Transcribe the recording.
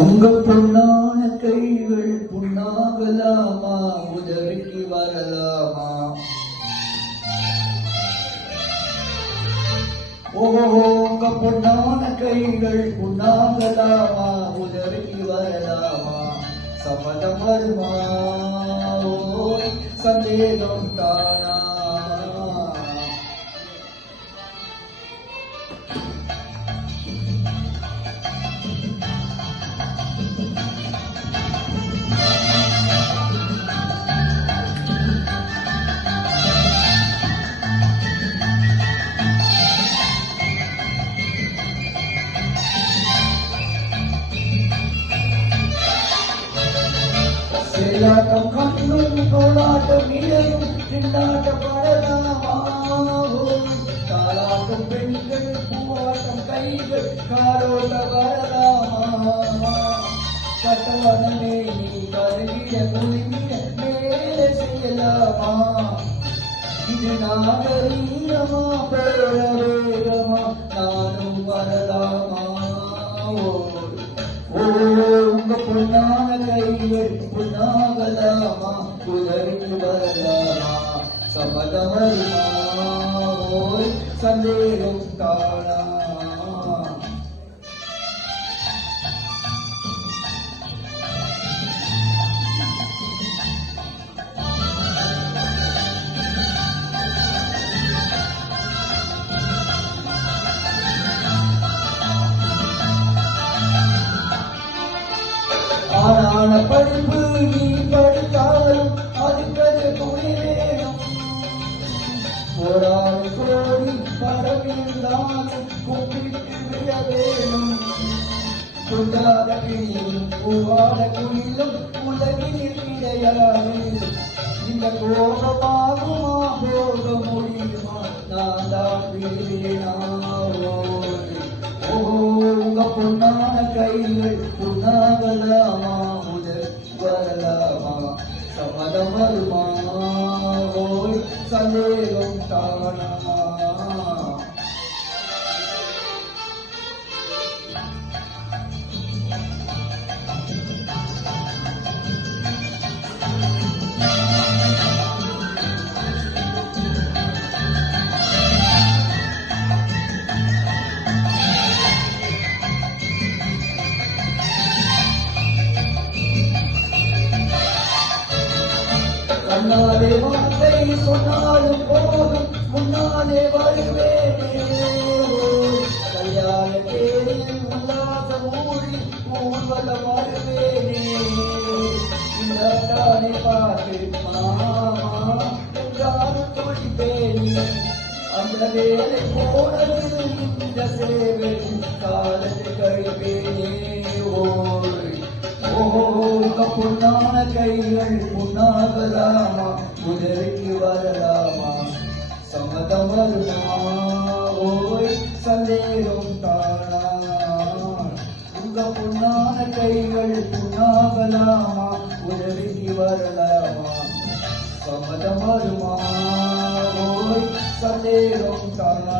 உங்க பொன்னான கைகள் புண்ணாகலாமா, உதவிக்கு வரலாமா? உங்க பொன்னான கைகள் புண்ணாகலாமா, உதவிக்கு வரலாமா? சம்மதம் வருமா? ஓய் சந்தேகம் தானா? செல்லாட்டம் கண்ணும் கோலாட்டம் இடையும் திண்டாட்டப்படலாமா? தாளாட்டும் பெண்கள் பூவாட்டம் கைகள் காரோட்ட வரலாமா? கட்டவனமே நீ கருகிட குலுங்கிட மேலே செய்யலாமா? இது நாகரீகமா பேர வேகமா, நானும் வரலாமா? உங்க பொன்னான கைகள் புண்ணாகலாமா, உதவிக்கு வரலாமா? சம்மதம் வருமா? ஓய் சந்தேகம் தானா? ஆனான படிப்பு நீ படித்தாலும் அதுக்கது துணை வேணும். கோடானு கோடி பரவிருந்தாலும் கூப்பிட்டு விட வேணும். கொண்டாத கிளியும் பூவாத குயிலும் உலகில் கிடையாது. இந்த கோபமாகுமா போக முடியுமா? நான் தான் விடுவேனாவோ? உங்க பொன்னான கைகள் புண்ணாகலாமா, உதவி வரலாமா? சம்மதம் வருமா? ஓய் சந்தேகம் தானா? கண்ணாலே வார்த்தை சொன்னாலும் போதும், முன்னாலே வருவேனே. கல்யாண தேரில் உல்லாச ஊழி ஊர்வலம் வருவேனே. இந்த தானே பார்த்து மாமா என்றாலும் துடிப்பேனே. அந்த வேலை போனது இந்த சேவை காலத்தை கழிப்பேனே. உங்க பொன்னான கைகள் புண்ணாகலாமா, உதவிக்கு வரலாமா? சம்மதம் வருமா? ஓய் சந்தேகம் தானா? உங்க பொன்னான கைகள் புண்ணாகலாமா, உதவிக்கு வரலாமா? சம்மதம் வருமா? ஓய் சந்தேகம் தானா?